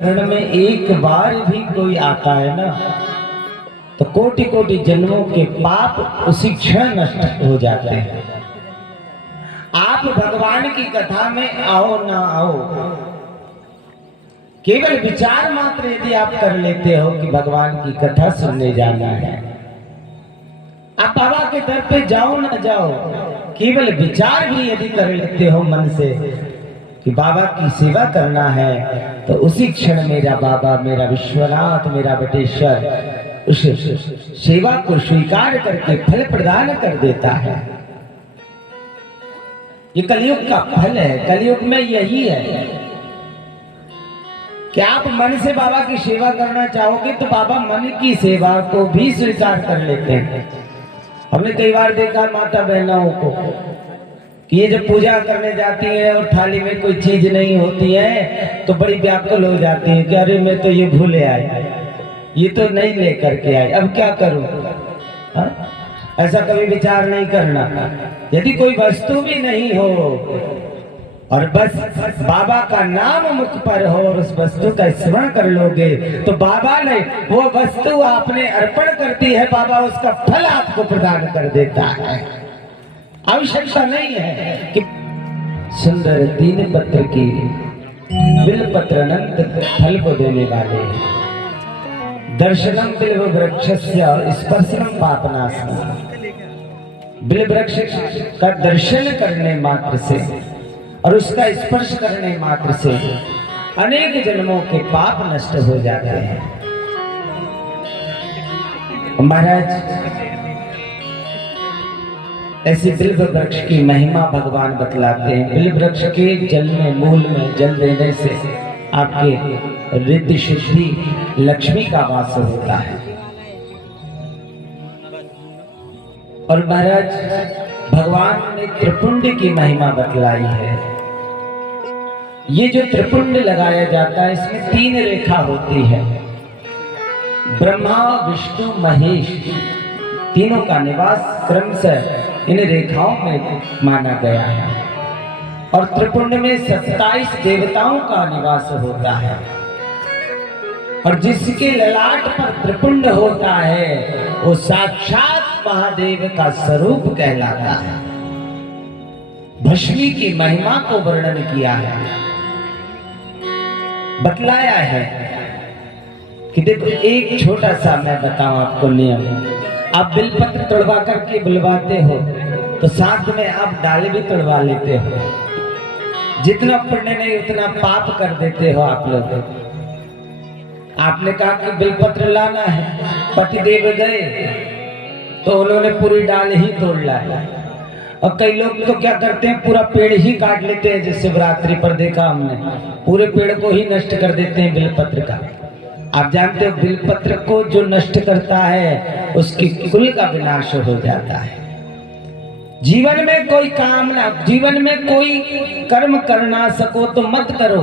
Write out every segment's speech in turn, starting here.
शरण में एक बार भी कोई आता है ना तो कोटि कोटि जन्मों के पाप उसी क्षण नष्ट हो जाते हैं। आप भगवान की कथा में आओ ना आओ, केवल विचार मात्र यदि आप कर लेते हो कि भगवान की कथा सुनने जाना है, आप बाबा के दर पे जाओ ना जाओ, केवल विचार भी यदि कर लेते हो मन से कि बाबा की सेवा करना है, तो उसी क्षण मेरा बाबा, मेरा विश्वनाथ, मेरा बटेश्वर उस सेवा को स्वीकार करके फल प्रदान कर देता है। ये कलयुग का फल है। कलयुग में यही है कि आप मन से बाबा की सेवा करना चाहोगे तो बाबा मन की सेवा को भी स्वीकार कर लेते हैं। हमने कई बार देखा माता बहनों को कि ये जब पूजा करने जाती है और थाली में कोई चीज नहीं होती है तो बड़ी व्याकुल हो जाती है कि अरे मैं तो ये भूले आई, ये तो नहीं लेकर के आई, अब क्या करूं। ऐसा कभी विचार नहीं करना। यदि कोई वस्तु भी नहीं हो और बस बाबा का नाम मुख पर हो और उस वस्तु का स्मरण कर लोगे तो बाबा ने वो वस्तु आपने अर्पण करती है, बाबा उसका फल आपको प्रदान कर देता है। आवश्यकता नहीं है कि सुंदर तीन पत्र की बिलपत्र अनंत फल को देने वाले, दर्शनम बिल्व वृक्षस्य स्पर्शनम पापनाशनम। बिल्व वृक्ष का दर्शन करने मात्र से और उसका स्पर्श करने मात्र से अनेक जन्मों के पाप नष्ट हो जाते हैं। महाराज ऐसे बिल्व वृक्ष की महिमा भगवान बतलाते हैं। बिल्व वृक्ष के जल में, मूल में जल देने से आपके रिद्धि सिद्धि लक्ष्मी का वास होता है। और महाराज भगवान ने त्रिपुंड की महिमा बतलाई है। ये जो त्रिपुंड लगाया जाता है इसमें 3 रेखा होती है। ब्रह्मा, विष्णु, महेश तीनों का निवास क्रमशः इन रेखाओं में माना गया है। और त्रिपुंड में 27 देवताओं का निवास होता है। और जिसके ललाट पर त्रिपुंड होता है वो साक्षात महादेव का स्वरूप कहलाता है। भस्मी की महिमा को वर्णन किया है, बतलाया है कि देखो एक छोटा सा मैं बताऊं आपको नियम। आप बिलपत्र तोड़वा करके बुलवाते हो तो साथ में आप डाले भी तोड़वा लेते हो। जितना पुण्य नहीं उतना पाप कर देते हो आप लोग। आपने कहा कि बिलपत्र लाना है, पतिदेव गए तो उन्होंने पूरी डाल ही तोड़ लाया। और कई लोग तो क्या करते हैं, पूरा पेड़ ही काट लेते हैं। जैसे शिवरात्रि पर देखा हमने, पूरे पेड़ को ही नष्ट कर देते हैं बिलपत्र का। आप जानते हो बिलपत्र को जो नष्ट करता है उसकी कुल का विनाश हो जाता है। जीवन में कोई काम ना, जीवन में कोई कर्म कर ना सको तो मत करो।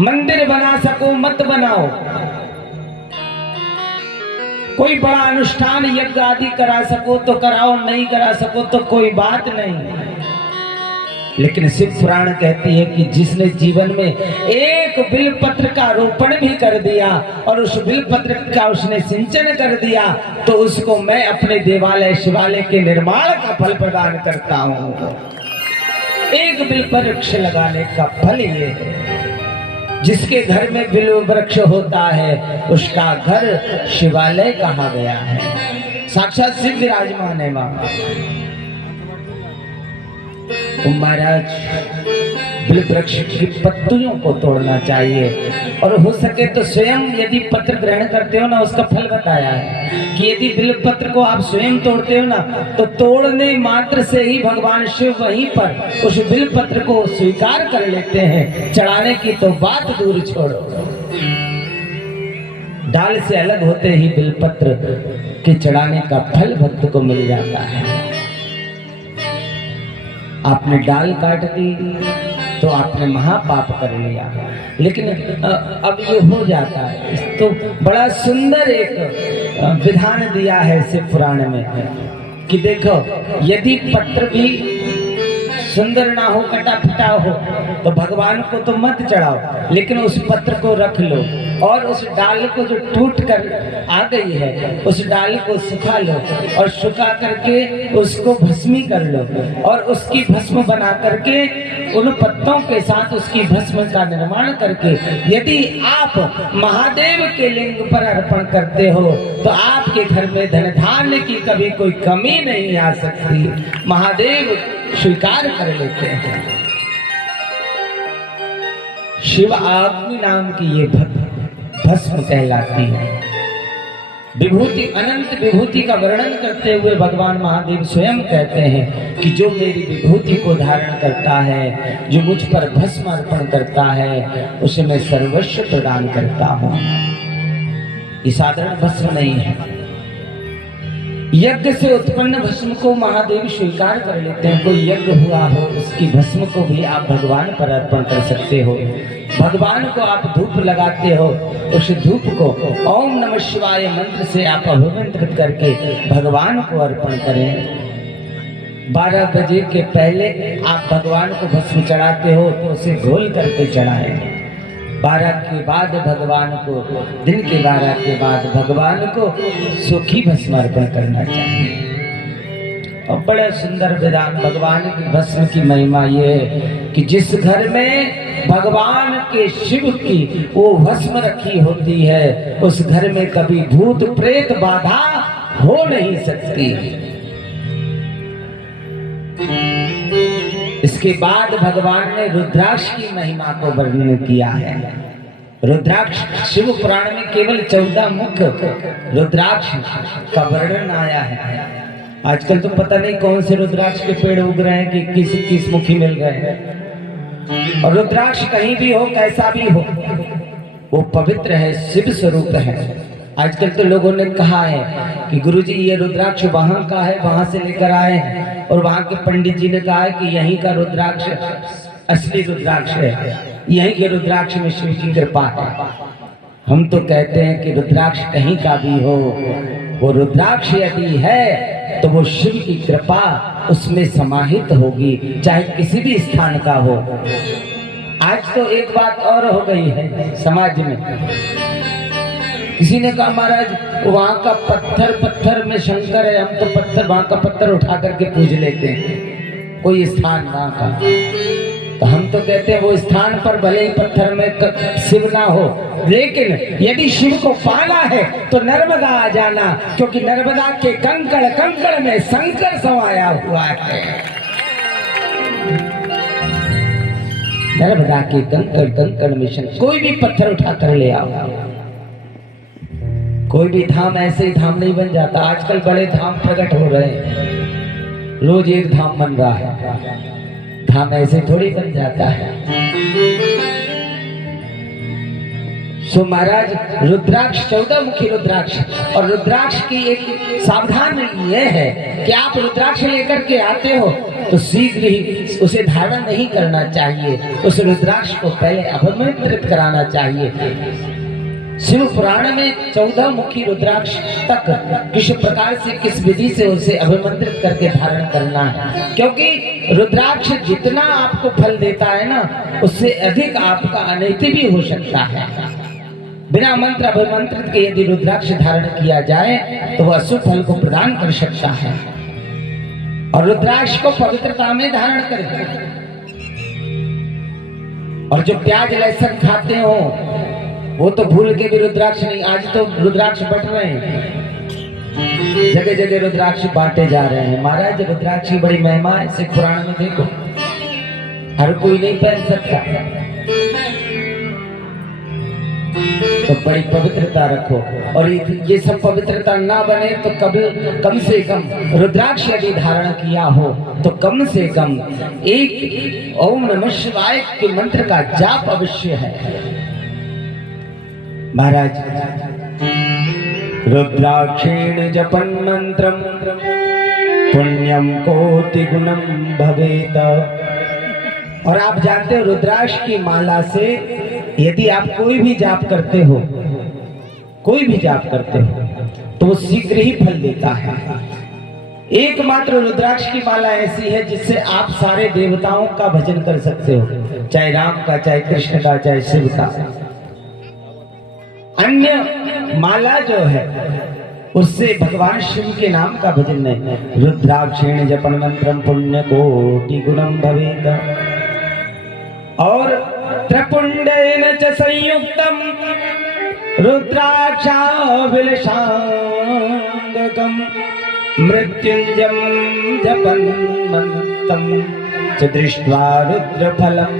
मंदिर बना सको मत बनाओ। कोई बड़ा अनुष्ठान यज्ञ आदि करा सको तो कराओ, नहीं करा सको तो कोई बात नहीं। लेकिन शिव पुराण कहती है कि जिसने जीवन में एक बिलपत्र का रोपण भी कर दिया और उस बिलपत्र का उसने सिंचन कर दिया तो उसको मैं अपने देवालय शिवालय के निर्माण का फल प्रदान करता हूं। एक बिलवृक्ष लगाने का फल ये है। जिसके घर में बिल्व वृक्ष होता है उसका घर शिवालय कहा गया है। साक्षात शिव विराजमान है वहां। तो महाराज बिल्व वृक्ष की पत्तियों को तोड़ना चाहिए और हो सके तो स्वयं यदि पत्र ग्रहण करते हो ना, उसका फल बताया है कि यदि बिल्व पत्र को आप स्वयं तोड़ते हो ना तो तोड़ने मात्र से ही भगवान शिव वहीं पर उस बिल्व पत्र को स्वीकार कर लेते हैं। चढ़ाने की तो बात दूर छोड़ो। डाल से अलग होते ही बिल्व पत्र के चढ़ाने का फल भक्त को मिल जाता है। आपने डाल काट दी तो आपने महापाप कर लिया। लेकिन अब ये हो जाता है। तो बड़ा सुंदर एक विधान दिया है शिव पुराण में कि देखो यदि पत्र भी सुंदर ना हो, कटा फटा हो, तो भगवान को तो मत चढ़ाओ, लेकिन उस पत्र को रख लो और उस डाल को जो टूट कर आ गई है उस डाल को सुखा लो और सुखा करके उसको भस्मी कर लो और उसकी भस्म बना करके उन पत्तों के साथ उसकी भस्म का निर्माण करके यदि आप महादेव के लिंग पर अर्पण करते हो तो आपके घर में धन धान्य की कभी कोई कमी नहीं आ सकती। महादेव स्वीकार कर लेते हैं। शिव आग्नि नाम की ये भस्म कहलाती है। विभूति, अनंत विभूति का वर्णन करते हुए भगवान महादेव स्वयं कहते हैं कि जो मेरी विभूति को धारण करता है, जो मुझ पर भस्म अर्पण करता है, उसे मैं सर्वस्व प्रदान करता हूं। ये साधारण भस्म नहीं है। यज्ञ से उत्पन्न भस्म को महादेव स्वीकार कर लेते हैं। कोई यज्ञ हुआ हो उसकी भस्म को भी आप भगवान पर अर्पण कर सकते हो। भगवान को आप धूप लगाते हो, उस धूप को ओम नमः शिवाय मंत्र से आप अभिमंत्रित करके भगवान को अर्पण करें। 12 बजे के पहले आप भगवान को भस्म चढ़ाते हो तो उसे घोल करके चढ़ाएं। 12 के बाद भगवान को, दिन के 12 के बाद भगवान को सूखी भस्म अर्पण करना चाहिए। और बड़े सुंदर विधान भगवान की भस्म की महिमा ये है कि जिस घर में भगवान के शिव की वो भस्म रखी होती है उस घर में कभी भूत प्रेत बाधा हो नहीं सकती। इसके बाद भगवान ने रुद्राक्ष की महिमा को वर्णन किया है। रुद्राक्ष शिव पुराण में केवल 14 मुख रुद्राक्ष का वर्णन आया है। आजकल तो पता नहीं कौन से रुद्राक्ष के पेड़ उग रहे हैं कि किस मुखी मिल रहे हैं। और रुद्राक्ष कहीं भी हो, कैसा भी हो, वो पवित्र है, शिव स्वरूप है। आजकल तो लोगों ने कहा है कि गुरुजी ये रुद्राक्ष वहां का है, वहां से लेकर आए हैं, और वहां के पंडित जी ने कहा है कि यहीं का रुद्राक्ष असली रुद्राक्ष है, यहीं के रुद्राक्ष में शिव की कृपा है। हम तो कहते हैं कि रुद्राक्ष कहीं का भी हो, वो रुद्राक्ष यदि है तो वो शिव की कृपा उसमें समाहित होगी, चाहे किसी भी स्थान का हो। आज तो एक बात और हो गई है समाज में। किसी ने कहा महाराज वहां का पत्थर में शंकर है, हम तो वहां का पत्थर उठा करके पूज लेते हैं, कोई स्थान वहां का। तो हम तो कहते हैं वो स्थान पर भले ही पत्थर में शिव ना हो, लेकिन यदि शिव को पाना है तो नर्मदा आ जाना, क्योंकि नर्मदा के कंकड़ कंकड़ में शंकर समाया हुआ है। नर्मदा के कंकड़ कंकड़ में शंकर। कोई भी पत्थर उठा कर ले आओ। कोई भी धाम ऐसे ही धाम नहीं बन जाता। आजकल बड़े धाम प्रकट हो रहे हैं, रोज एक धाम बन रहा है। धाम ऐसे थोड़ी बन जाता है। सो महाराज रुद्राक्ष 14 मुखी रुद्राक्ष, और रुद्राक्ष की एक सावधान यह है कि आप रुद्राक्ष लेकर के आते हो तो शीघ्र ही उसे धारण नहीं करना चाहिए। उस रुद्राक्ष को पहले अभिमंत्रित कराना चाहिए। शिव पुराण में 14 मुखी रुद्राक्ष तक किस प्रकार से, किस विधि से उसे अभिमंत्रित करके धारण करना है, क्योंकि रुद्राक्ष जितना आपको फल देता है ना, उससे अधिक आपका अनैति भी हो सकता है। बिना मंत्र अभिमंत्रित के यदि रुद्राक्ष धारण किया जाए तो वह अशुभ फल को प्रदान कर सकता है। और रुद्राक्ष को पवित्रता में धारण करें। और जो प्याज लहसुन खाते हो वो तो भूल के भी रुद्राक्ष नहीं। आज तो रुद्राक्ष बट रहे हैं, जगह जगह रुद्राक्ष बांटे जा रहे हैं। महाराज रुद्राक्ष की बड़ी महिमा है, सिख पुराण में देखो, हर कोई नहीं पहन सकता, तो बड़ी पवित्रता रखो। और ये सब पवित्रता ना बने तो कम से कम रुद्राक्ष यदि धारण किया हो तो कम से कम एक ओम नमः शिवाय के मंत्र का जाप अवश्य है। महाराज रुद्राक्षेण जपन मंत्रम पुण्यम कोटि गुणम भवेत। और आप जानते हो रुद्राक्ष की माला से यदि आप कोई भी जाप करते हो, कोई भी जाप करते हो तो वो शीघ्र ही फल देता है। एकमात्र रुद्राक्ष की माला ऐसी है जिससे आप सारे देवताओं का भजन कर सकते हो, चाहे राम का, चाहे कृष्ण का, चाहे शिव का। अन्य माला जो है उससे भगवान शिव के नाम का भजन नहीं। रुद्राक्षेण जपन मंत्रम पुण्य कोटि गुणम भवेत और त्रिपुंडेन च संयुक्तम रुद्राक्षाभिलषांगकम मृत्युंजयं जपन् मंत्रम च दृष्ट्वा रुद्रफलम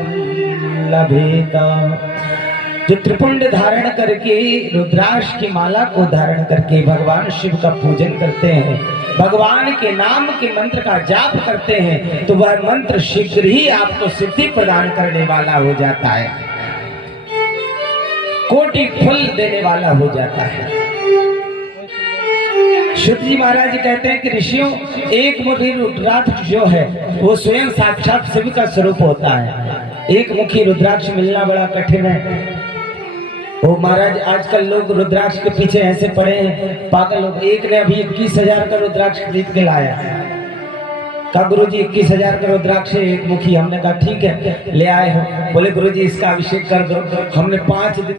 लभेत। जो त्रिपुंड धारण करके रुद्राक्ष की माला को धारण करके भगवान शिव का पूजन करते हैं, भगवान के नाम के मंत्र का जाप करते हैं, तो वह मंत्र शीघ्र ही आपको सिद्धि प्रदान करने वाला हो जाता है, कोटि फल देने वाला हो जाता है। शुद्ध जी महाराज कहते हैं कि ऋषियों, एक मुखी रुद्राक्ष जो है वो स्वयं साक्षात शिव का स्वरूप होता है। एक मुखी रुद्राक्ष मिलना बड़ा कठिन है। वो महाराज आजकल लोग रुद्राक्ष के पीछे ऐसे पड़े हैं, पागल लोग। एक ने अभी 21,000 का रुद्राक्ष खरीद के लाया। कहा गुरुजी 21,000 का रुद्राक्ष है एक मुखी। हमने कहा ठीक है ले आए हो। बोले गुरुजी इसका अभिषेक कर दो। हमने 5 दिन